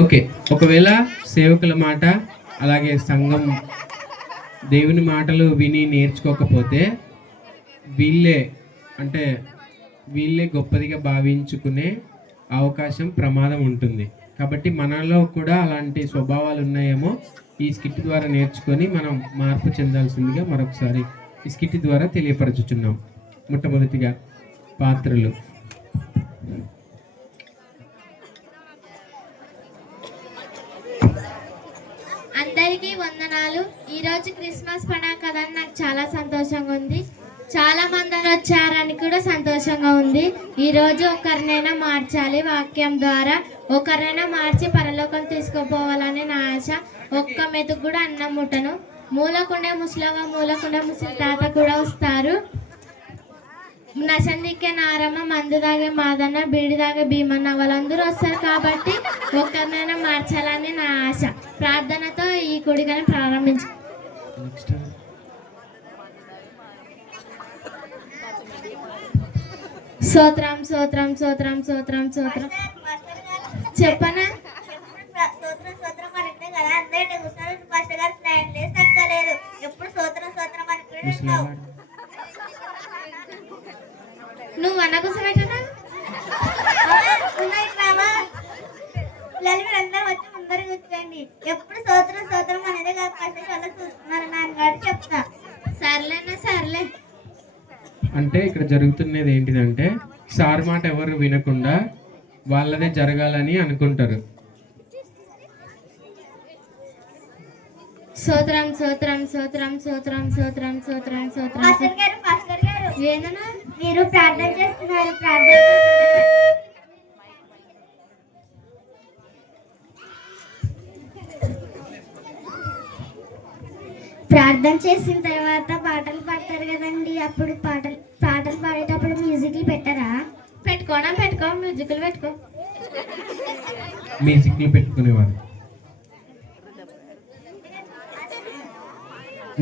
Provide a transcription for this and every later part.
Okay. ఒకవేళ సేవకుల మాట అలాగే సంఘం దేవుని మాటలు విని నేర్చుకోకపోతే వీళ్ళే అంటే వీళ్ళే గొప్పదిగా భావించుకునే అవకాశం ప్రమాదం ఉంటుంది. కాబట్టి మనలో కూడా అలాంటి స్వభావాలు ఉన్నాయేమో ఈ స్కిట్ ద్వారా నేర్చుకొని మనం మార్పు చెందాల్సిందిగా మరొకసారి ఈ స్కిట్ ద్వారా తెలియపరచుచున్నాం. మొట్టమొదటిగా పాత్రలు. అందరికీ వందనాలు. ఈరోజు క్రిస్మస్ పండుగ కదా, నాకు చాలా సంతోషంగా ఉంది. చాలా మంది వచ్చారని కూడా సంతోషంగా ఉంది. ఈరోజు ఒకరినైనా మార్చాలి, వాక్యం ద్వారా ఒకరినైనా మార్చి పరలోకం తీసుకుపోవాలని నా ఆశ. ఒక్క మెతుకు కూడా అన్నం ముట్టను. మూలకుండే ముసలవ్వ, మూలకుండే ముసలి తాత కూడా వస్తారు. నశందిక్కే నారమ్మ, మందు దాగే మాదన్న, బీడి దాగే భీమన్న వాళ్ళందరూ వస్తారు. కాబట్టి ఒక్కరినైనా మార్చాలని నా ఆశ. ప్రార్థనతో ఈ కూడికని ప్రారంభించు. స్తోత్రం స్తోత్రం స్తోత్రం స్తోత్రం స్తోత్రం. చెప్పనా? నువ్వు అన్న కోసం పెట్టనా? అందరూ వచ్చి ముందర కూర్చోండి. ఎప్పుడు స్తోత్రం స్తోత్రం అనేది కాదు, చూస్తున్నారు నాన్నగారు చెప్తా. సర్లేనా? సర్లే. అంటే ఇక్కడ జరుగుతున్నది ఏంటిదంటే సార్ మాట ఎవరు వినకుండా వాళ్ళదే జరగాలని అనుకుంటారు. స్తోత్రం స్తోత్రం స్తోత్రం స్తోత్రం స్తోత్రం స్తోత్రం స్తోత్రం. పాస్టర్ గారు ఏందన్నా మీరు ప్రార్థన చేస్తున్నారు? ప్రార్థన చేసిన తర్వాత పాటలు పాడతారు కదండి, అప్పుడు పాటలు పాడేటప్పుడు మ్యూజిక్లు పెట్టరా? పెట్టుకోనా? పెట్టుకో, మ్యూజిక్లు పెట్టుకో. మ్యూజిక్లు పెట్టుకునేవారు.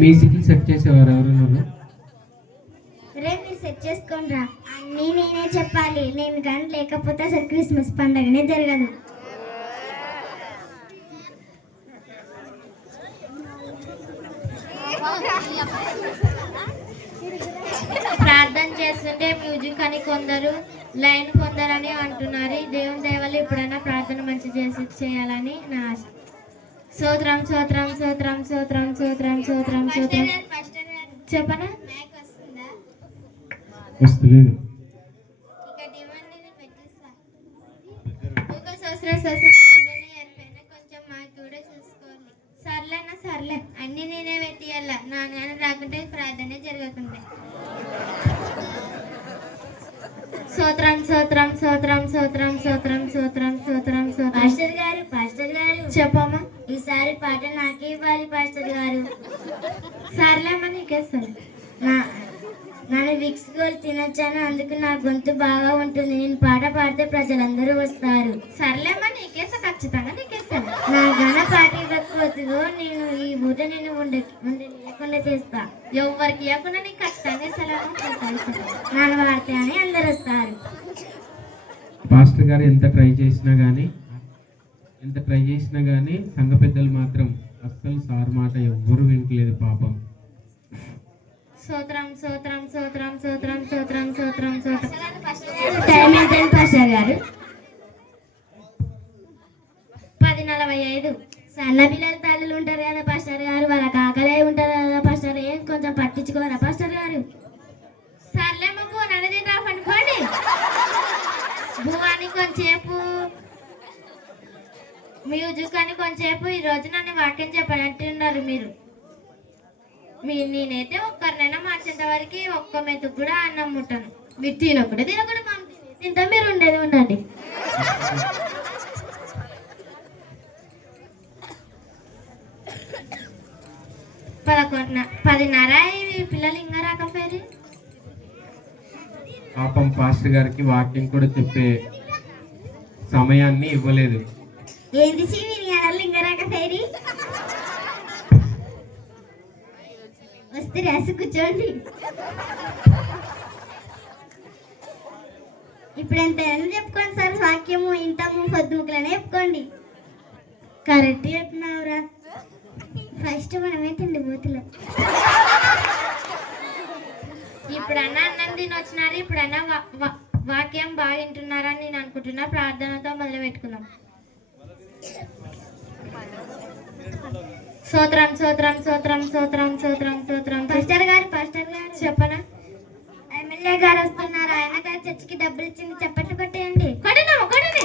మ్యూజిక్లు సెట్ చేసేవారు ఎవరు? రేపు మీరు సెట్ చేసుకోండి రా. అన్నీ నేనే చెప్పాలి. నేను కానీ లేకపోతే అసలు క్రిస్మస్ పండుగనే జరగదు. ప్రార్థన చేస్తుంటే మ్యూజిక్ అని కొందరు, లైన్ కొందరని అంటున్నారు. దేవుని దయవల్ల ఎప్పుడైనా ప్రార్థన మంచి చేయాలని నా ఆశ. స్తోత్రం స్తోత్రం స్తోత్రం స్తోత్రం స్తోత్రం స్తోత్రం స్తోత్రం. చెప్పనా? వస్తలేదు. కొంచెం మాకు కూడా చూసుకోండి. సర్లేనా? సర్లే. అన్ని నేనే పెట్టియాల. నా నాన్న రాకుంటే ప్రార్థనే జరుగుతుంది. స్తోత్రం స్తోత్రం స్తోత్రం స్తోత్రం స్తోత్రం స్తోత్రం స్తోత్రం స్తోత్రం. పాస్టర్ గారు చెప్పమ్మా. ఈసారి పాట నాకే ఇవ్వాలి పాస్టర్ గారు. సర్లేమ్మా, నీకేస్తాను. నేను విక్స్ గోల్ తినొచ్చాను, అందుకు నా గొంతు బాగా ఉంటుంది. నేను పాట పాడితే ప్రజలందరూ వస్తారు. సర్లేమ్మా, నీకేస్తా, ఖచ్చితంగా నీకేస్తాను. నా గణ పాట ఇవ్వకపోతుందో నేను ఈ ఊట నేను లేకుండా చేస్తా. ఎవరికి ఇవ్వకుండా నీకు ఖచ్చితంగా ఇస్తాను. నన్ను వాడితే అని అందరు వస్తారు. పాస్టర్ గారు ఎంత ట్రై చేసినా కానీ సంఘ పెద్దలు మాత్రం అస్సలు సార్ మాట ఎవ్వరు వింటలేదు పాపం. స్తోత్రం స్తోత్రం స్తోత్రం స్తోత్రం స్తోత్రం స్తోత్రం స్తోత్రం. టైం ఎంత పాస్టర్ గారు? 10:45. సన్న పిల్లల తల్లులు ఉంటారు కదా పాస్టర్ గారు, వాళ్ళ కాకలే ఉంటారు కదా పాస్టర్. ఏం కొంచెం పట్టించుకోరా పాస్టర్ గారు? సర్లేమ్మా, నన్ను తింటా పనుకోండి. భూవాని కొంచెంసేపు, మ్యూజిక్ అని కొంచెంసేపు. ఈరోజు నన్ను వాక్యం చెప్పనంటున్నారు మీరు. నేనైతే ఒక్కరినైనా మార్చేంత వరకు ఒక్క మెతుకు కూడా అన్నం ముట్టను. మీరు తినకుండా తింటా, మీరు ఉండేది ఉండండి. 10:30. ఇవి పిల్లలు ఇంకా రాకపోయారు. పాపం పాస్టర్ గారికి వాక్యం కూడా చెప్పే సమయాన్ని ఇవ్వలేదు. ఏంది ఇంకా రాకపోయారు? వస్తే రాసి కూర్చోండి. ఇప్పుడు ఎంత చెప్పుకోండి సార్, వాక్యము ఇంతము పొద్దుముకలనే చెప్పుకోండి. కరెక్ట్ చెప్పినావురా. ఫస్ట్ మనమే తిండిపోతులం. ఇప్పుడన్నా అన్నం తిని వచ్చినారు, ఇప్పుడన్నా వాక్యం బాగా వింటున్నారని నేను అనుకుంటున్నా. ప్రార్థనతో మొదలు పెట్టుకుందాం. స్తోత్రం స్తోత్రం స్తోత్రం స్తోత్రం స్తోత్రం స్తోత్రం. పాస్టర్ గారు చెప్పనా? ఎమ్మెల్యే గారు వస్తున్నారు. ఆయన గారు చర్చికి డబ్బులు ఇచ్చింది, చప్పట్లు కొట్టేయండి. కొట్టండి కొట్టండి.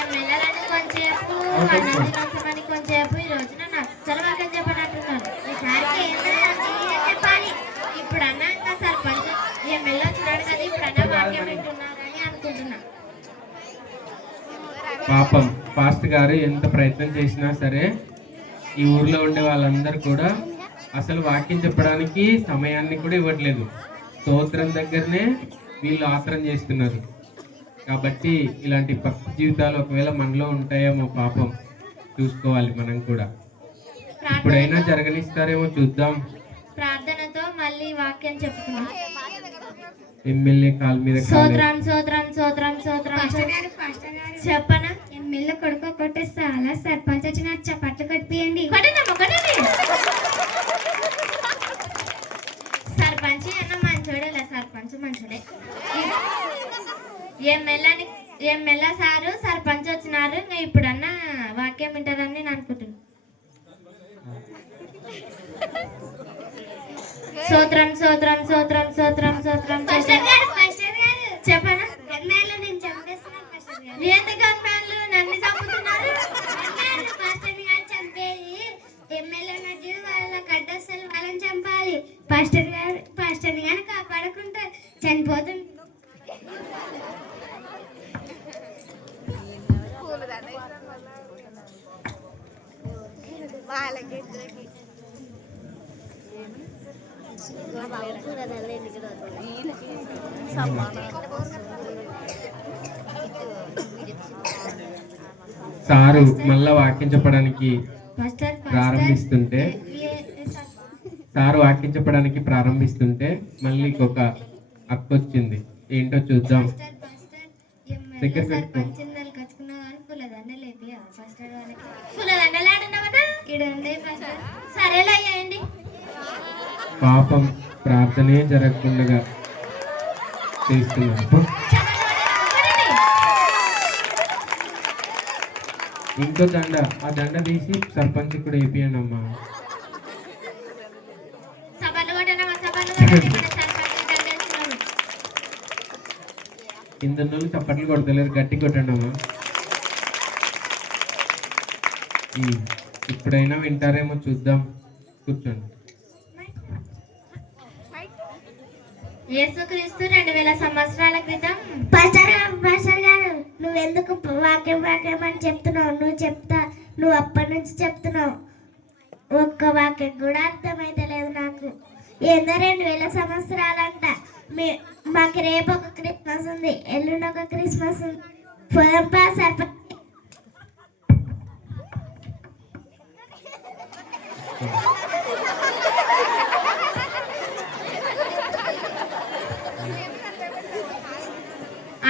ఎమ్మెల్యేలని కొంచెంసేపు, అన్నం తినొచ్చమని కొంచెంసేపు. ఈ రోజు నన్ను అస్సలు వాక్యం చెప్పనంటున్నాను. ఈసారికి ఏం చెప్పాలి? ఇప్పుడన్నా ఇంకా సర్పంచ్ ఎమ్మెల్యే వచ్చినాడు కదా, ఇప్పుడన్నా వాక్యం వింటున్నారని అనుకుంటున్నా. పాపం పాస్ట్ గారు ఎంత ప్రయత్నం చేసినా సరే ఈ ఊర్లో ఉండే వాళ్ళందరూ కూడా అసలు వాక్యం చెప్పడానికి సమయాన్ని కూడా ఇవ్వట్లేదు. స్తోత్రం దగ్గరనే వీళ్ళు ఆత్రం చేస్తున్నారు. కాబట్టి ఇలాంటి భక్తి జీవితాలు ఒకవేళ మనలో ఉంటాయేమో పాపం చూసుకోవాలి మనం కూడా. ఇప్పుడైనా జరగనిస్తారేమో చూద్దాం. ప్రార్థనతో మళ్ళీ వాక్యం చెప్పుకున్నాం. ఎమ్మెల్యే కాలు మీద కాలు. స్తోత్రం స్తోత్రం స్తోత్రం స్తోత్రం. పాస్టర్ గారు చెప్పనా? ఎమ్మెల్యే కొడుకు కొట్టేస్తే అలా సర్పంచ్ వచ్చిన చప్పట్లు కొట్టియండి. సర్పంచ్ అన్న మంచోడేలే, సర్పంచ్ మంచోడే. ఎమ్మెల్యే సారు సర్పంచ్ వచ్చినారు, ఇంకా ఇప్పుడన్నా వాక్యం వింటారని నేను అనుకుంటున్నాను. స్తోత్రం స్తోత్రం స్తోత్రం స్తోత్రం స్తోత్రం. చెప్పనా? ఎమ్మెల్యే నేను చంపేస్తున్నాను పాస్టర్ గారు. ఎంత గన్మ్యాన్లు నన్ను చంపుతున్నారు? పాస్టర్ గారు చంపేది ఎమ్మెల్యే నటి వాళ్ళ కట్టొస్తారు, వాళ్ళని చంపాలి. పాస్టర్ గారు కాపాడకుండా చనిపోతుంది. సారు మళ్ళా వాక్యం చెప్పడానికి పాస్టర్ ప్రారంభిస్తుంటే మళ్ళీ ఇంకొక అక్క వచ్చింది. ఏంటో చూద్దాం. దగ్గర పెట్టుకో. సరేలే అయ్యండి. పాపం ప్రార్థనే జరగకుండా చేస్తున్నారు. ఇంకో దండ, ఆ దండ తీసి సర్పంచ్ కూడా వేపియండి అమ్మా. కింద నుండి చప్పట్లు కొడతలేరు, గట్టి కొట్టండి అమ్మా. ఇప్పుడైనా వింటారేమో చూద్దాం. కూర్చోండి. యేసుక్రీస్తు 2000 సంవత్సరాల క్రితం. పాస్టర్ గారు నువ్వెందుకు వాక్యం అని చెప్తున్నావు? నువ్వు అప్పటి నుంచి చెప్తున్నావు. ఒక్క వాక్యం కూడా అర్థమైతే లేదు నాకు. ఏందో 2000 సంవత్సరాలంట. మాకు రేపు ఒక క్రిస్మస్ ఉంది, ఎల్లుండి ఒక క్రిస్మస్ ఉంది. సర్పంచ్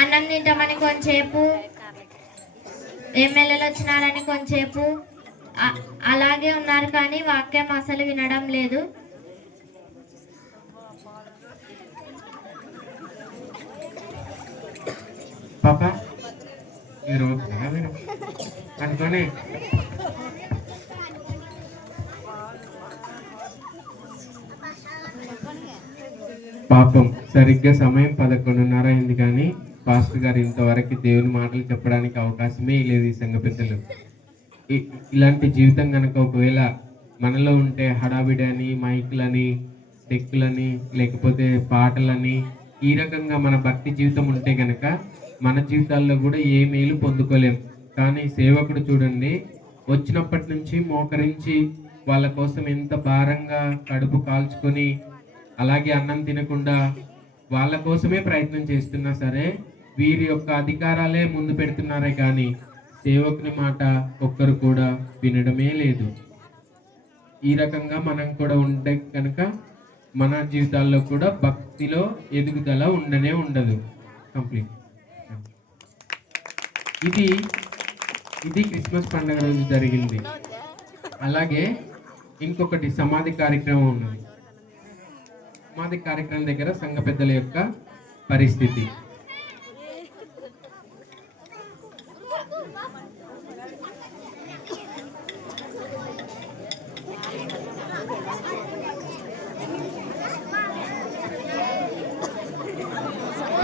అన్నం తింటామని కొంచెంసేపు, ఎమ్మెల్యేలు వచ్చినారని కొంచెంసేపు అలాగే ఉన్నారు, కానీ వాక్యం అసలు వినడం లేదు. పాప మీరు అనుకోని పాపం సరిగ్గా సమయం 11:30 అయింది, కానీ పాస్టర్ గారు ఇంతవరకు దేవుని మాటలు చెప్పడానికి అవకాశమే లేదు. ఈ సంఘ పెద్దలు ఇలాంటి జీవితం కనుక ఒకవేళ మనలో ఉంటే హడావిడి అని, మైకులని, డెక్కులని, లేకపోతే పాటలని, ఈ రకంగా మన భక్తి జీవితం ఉంటే కనుక మన జీవితాల్లో కూడా ఏ మేలు పొందుకోలేం. కానీ సేవకుడు చూడండి, వచ్చినప్పటి నుంచి మోకరించి వాళ్ళ కోసం ఎంత భారంగా కడుపు కాల్చుకొని, అలాగే అన్నం తినకుండా వాళ్ళ కోసమే ప్రయత్నం చేస్తున్నా సరే వీరి యొక్క అధికారాలే ముందు పెడుతున్నారే కానీ సేవకుని మాట ఒక్కరు కూడా వినడమే లేదు. ఈ రకంగా మనం కూడా ఉంటే కనుక మన జీవితాల్లో కూడా భక్తిలో ఎదుగుదల ఉండనే ఉండదు. కంప్లీట్. ఇది ఇది క్రిస్మస్ పండుగ రోజు జరిగింది. అలాగే ఇంకొకటి సమాధి కార్యక్రమం ఉన్నది. సమాధి కార్యక్రమం దగ్గర సంఘ పెద్దల యొక్క పరిస్థితి.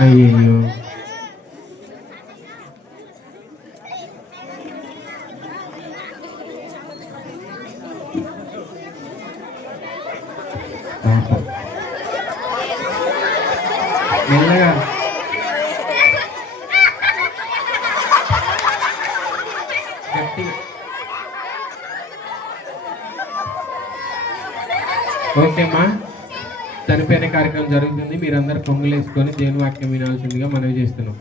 అయ్యో, మెల్లగా గట్టిగా. ఓకేమ్మా, చనిపోయిన కార్యక్రమం జరుగుతుంది. మీరందరూ పొంగులు వేసుకొని దేవుని వాక్యం వినాల్సిందిగా మనవి చేస్తున్నాం.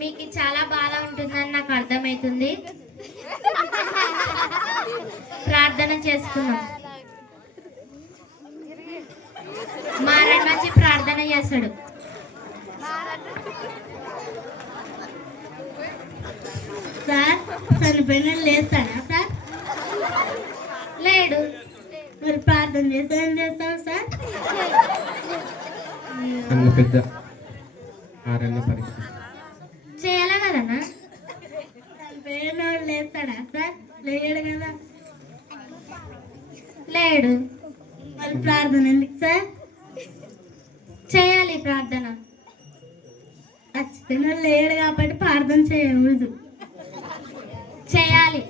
మీకు చాలా బాధ ఉంటుందని నాకు అర్థమవుతుంది. ప్రార్థన చేసుకున్నాం. మారన్ వచ్చి ప్రార్థన చేస్తాడు. సార్ చనిపోయిన లేస్తాడా సార్? లేడు. మరి ప్రార్థన చేస్తే ఏం చేస్తావు సార్? సంఘ పెద్ద ఆరన్న పరిస్థితి. చేయాలా కదన్నా? చనిపోయిన వాడు లేస్తాడా సార్? లేడు కదా. లేడు. మరి ప్రార్థన ఎందుకు సార్? చేయాలి ప్రార్థన. చచ్చిపోయిన వాడు లేడు కాబట్టి ప్రార్థన చేయకూడదు. చేయాలి.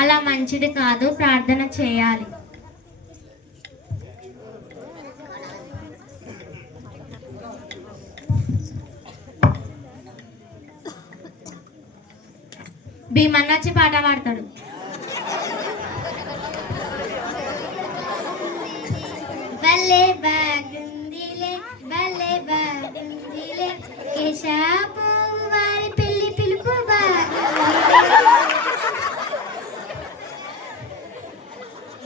అలా మంచిది కాదు. ప్రార్థన చేయాలి. భీమన్న వచ్చి పాట పాడతాడు. భలే బాగుందిలే, భలే బాగుందిలే, కేశాపు వారి పెళ్లి పిలుపు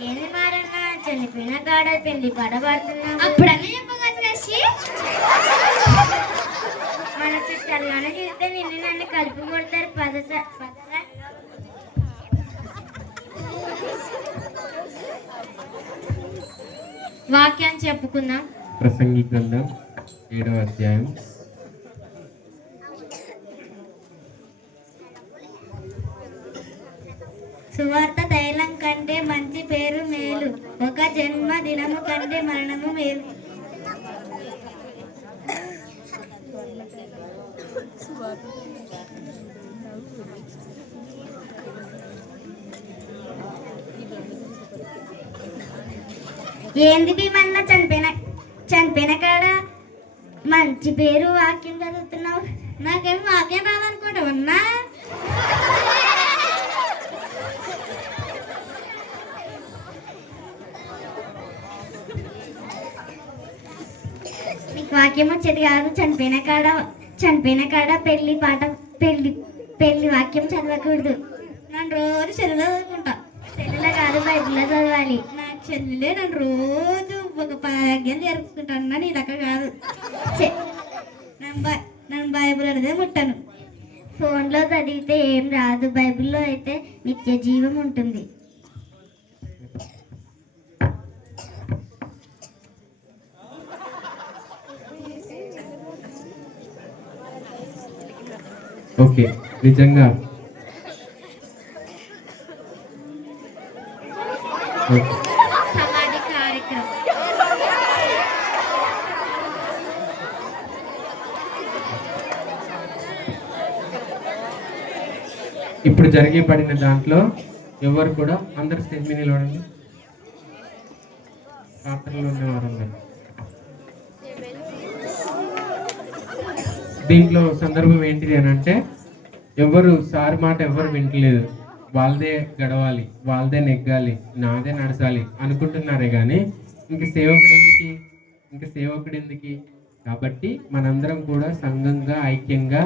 ఏంది మారన్నా, చనిపోయిన కాడ పెళ్లి పాట పాడుతున్నా? అప్పుడన్నీ చెప్పగలరు కసి. మన చుట్టాలుగానే చూస్తే నిన్ను నన్ను కలిపి కొడతారు. పదరా. వాక్యాన్ని చెప్పుకుందాం. ప్రసంగి గ్రంథం 7వ అధ్యాయం. సువార్త తైలం కంటే మంచి పేరు మేలు, ఒక జన్మ దినము కంటే మరణము మేలు. ఏంది భీమన్న చనిపోయిన కాడ మంచి పేరు వాక్యం చదువుతున్నావు? నాకేం వాక్యం రాదనుకుంటావన్నా? నీకు వాక్యం వచ్చేది కాదు. చనిపోయిన కాడ పెళ్లి వాక్యం చదవకూడదు. నన్ను రోజు చెల్లెలో చదువుకుంటా. చెల్లెలో కాదు, బైబిల్లో చదవాలి. నా చెల్లెలే నన్ను రోజు ఒక వాక్యం జరుపుకుంటాను. నీ లెక్క కాదు. నన్ను బైబిల్ అడితే ముట్టను. ఫోన్లో చదివితే ఏం రాదు, బైబిల్లో అయితే నిత్య జీవం ఉంటుంది. ఓకే, నిజంగా సమాధి కార్యక్రమం. ఇప్పుడు జరిగిపడిన దాంట్లో ఎవరు కూడా అందరు స్టేజ్ మీద నిలబడండి. పాత్రలో ఉన్నవారందరూ. దీంట్లో సందర్భం ఏంటిది అని అంటే, ఎవరు సార్ మాట ఎవరు వింటలేదు. వాళ్ళదే గడవాలి, వాళ్ళదే నెగ్గాలి, నాదే నడచాలి అనుకుంటున్నారే కానీ ఇంక సేవకుడు ఎందుకు? కాబట్టి మనందరం కూడా సంఘంగా ఐక్యంగా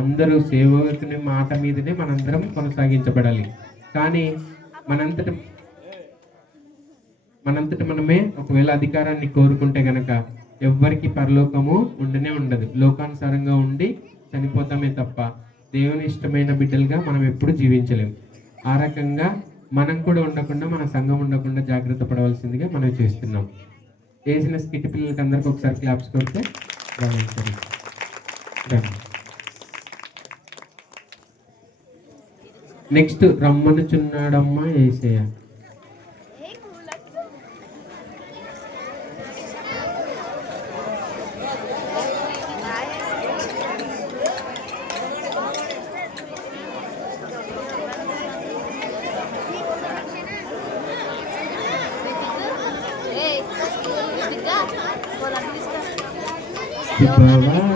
అందరూ సేవకుని మాట మీదనే మనందరం కొనసాగించబడాలి. కానీ మనంతట మనమే ఒకవేళ అధికారాన్ని కోరుకుంటే గనక ఎవ్వరికి పరలోకము ఉండనే ఉండదు. లోకానుసారంగా ఉండి చనిపోతామే తప్ప దేవుని ఇష్టమైన బిడ్డలుగా మనం ఎప్పుడు జీవించలేము. ఆ రకంగా మనం కూడా ఉండకుండా, మన సంఘం ఉండకుండా జాగ్రత్త పడవలసిందిగా మనం చేస్తున్నాం. వేసిన స్కిట్ పిల్లలకి అందరికి ఒకసారి క్లాప్స్ కొడితే బాగుంటుంది. నెక్స్ట్ రమ్మనుచున్నాడమ్మా యేసయ్య. బావా